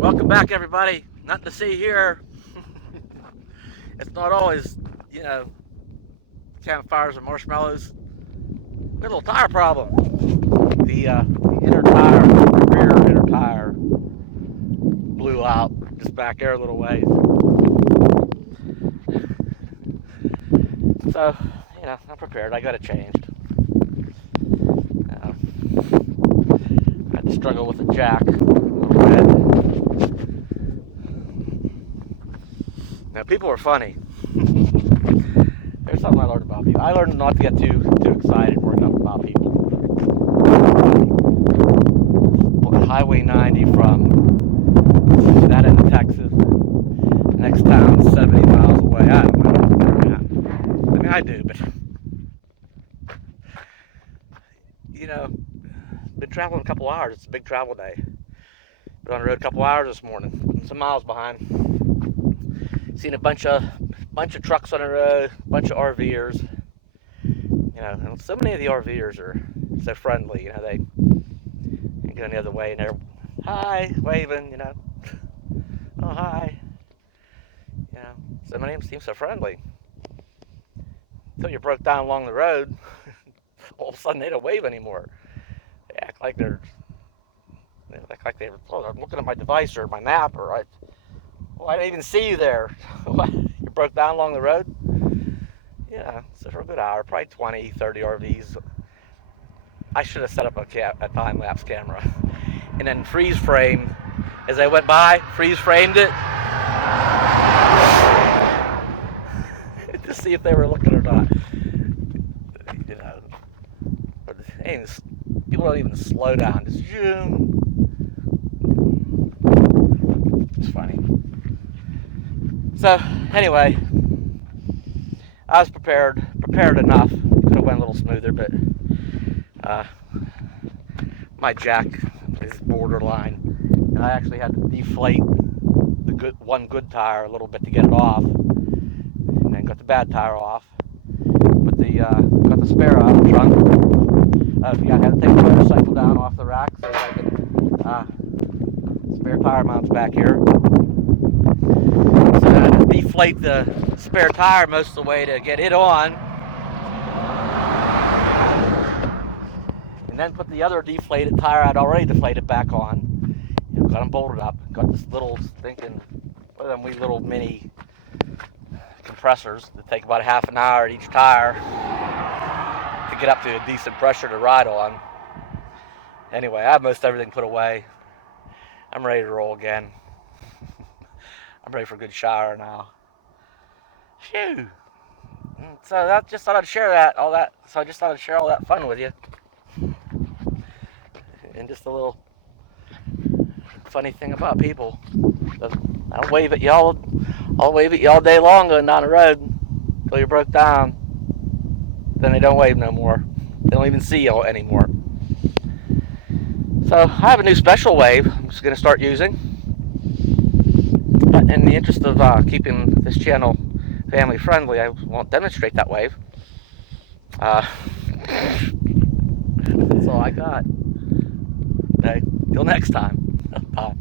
Welcome back, everybody. Nothing to see here. It's not always, you know, campfires and marshmallows. We got a little tire problem. The inner tire, the rear inner tire, blew out just back there a little ways. So, I'm prepared. I got it changed. Uh, I had to struggle with the jack a little bit. Now, people are funny. There's something I learned about people. I learned not to get too excited working up about people. Highway 90 from that end of Texas, next town 70 miles away. I don't know where I'm at. I mean, I do, but been traveling a couple hours. It's a big travel day. Been on the road a couple hours this morning. Some miles behind. Seen a bunch of trucks on the road, a bunch of RVers. And so many of the RVers are so friendly. They going the other way and they're hi, waving. Oh hi. So many of them seem so friendly. Until you broke down along the road, all of a sudden they don't wave anymore. They act like they're I'm looking at my device or my map I didn't even see you there. You broke down along the road? So for a good hour, probably 20, 30 RVs. I should have set up a time-lapse camera and then freeze frame as I went by, freeze framed it to see if they were looking or not. People don't even slow down, just zoom. It's funny. So anyway, I was prepared enough. Could have went a little smoother, but my jack is borderline, and I actually had to deflate the one good tire a little bit to get it off, and then got the bad tire off. But got the spare out of the trunk. I had to take the motorcycle down off the rack so that I could spare tire mounts back here. So I had to deflate the spare tire most of the way to get it on, and then put the other deflated tire I'd already deflated back on. Got them bolted up. Got this little stinking, one of them wee little mini compressors that take about half an hour at each tire to get up to a decent pressure to ride on. Anyway, I have most everything put away. I'm ready to roll again. I'm ready for a good shower now. Phew. So I just thought I'd share all that fun with you. And just a little funny thing about people. I'll wave at y'all all day long going down the road until you broke down. Then they don't wave no more. They don't even see y'all anymore. So I have a new special wave I'm just going to start using. But in the interest of keeping this channel family friendly, I won't demonstrate that wave. That's all I got. Okay, till next time. Bye.